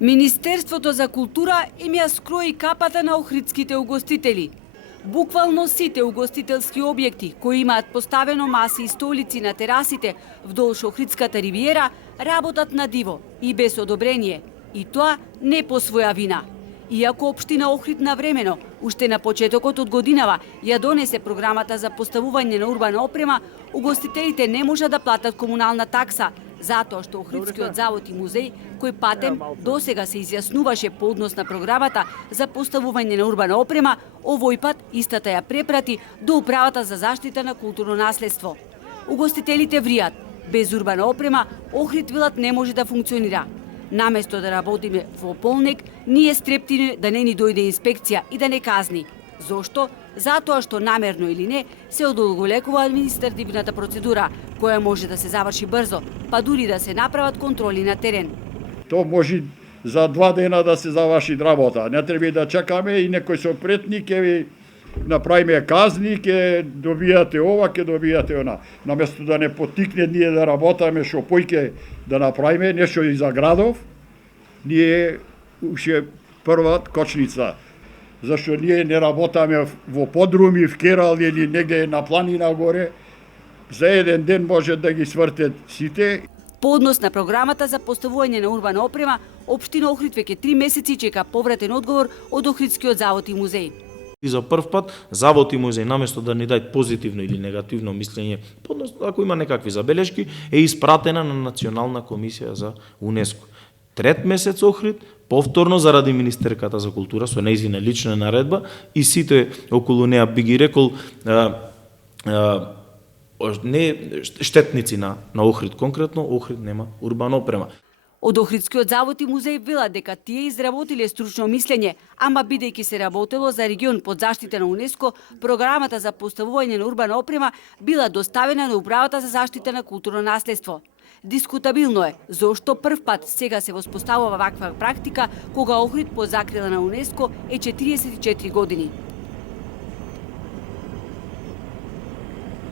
Министерството за култура им ја скрои капата на охридските угостители. Буквално сите угостителски објекти кои имаат поставено маси и столици на терасите вдолж Охридската ривиера работат на диво и без одобрение. И тоа не по своја вина. Иако општина Охрид навремено, уште на почетокот од годинава, ја донесе програмата за поставување на урбана опрема, угостителите не можа да платат комунална такса, затоа што Охридскиот завод и музеј, кој патем досега се изјаснуваше по однос на програмата за поставување на урбана опрема, овој пат истата ја препрати до Управата за заштита на културно наследство. Угостителите вријат, без урбана опрема Охрид велат не може да функционира. Наместо да работиме во полнек, ние стрептиме да не ни дојде инспекција и да не казни. Зошто? Затоа што намерно или не се одолголекува административната процедура, која може да се заврши брзо, па дури да се направат контроли на терен. То може за 2 дена да се заврши работа. Не треба да чекаме и некој сопретник ќе ви направиме казни, ќе добијате ова, ќе добијате она. Наместо да не потикне ние да работаме што појке да направиме нешто и за градов, ние уште прва кочница. Зашто ние не работаме во подруми, в Керал или негде на планина горе. За еден ден може да ги свртат сите. По однос на програмата за поставување на урбана опрема, општина Охрид веќе 3 месеци чека повратен одговор од Охридскиот завод и музеј. И за прв пат завод и музеј наместо да ни дај позитивно или негативно мислење, ако има некакви забелешки, е испратена на Национална комисија за УНЕСКО. Трет месец Охрид, повторно заради Министерката за култура со нејзина лична наредба и сите околу неа би ги рекол не штетници на Охрид конкретно, Охрид нема урбана опрема. Од Охридскиот завод и музеј велат дека тие изработиле стручно мислење, ама бидејќи се работело за регион под заштита на УНЕСКО, програмата за поставување на урбана опрема била доставена на Управата за заштита на културно наследство. Дискутабилно е зошто прв пат сега се воспоставува ваква практика кога Охрид под закрила на УНЕСКО е 44 години.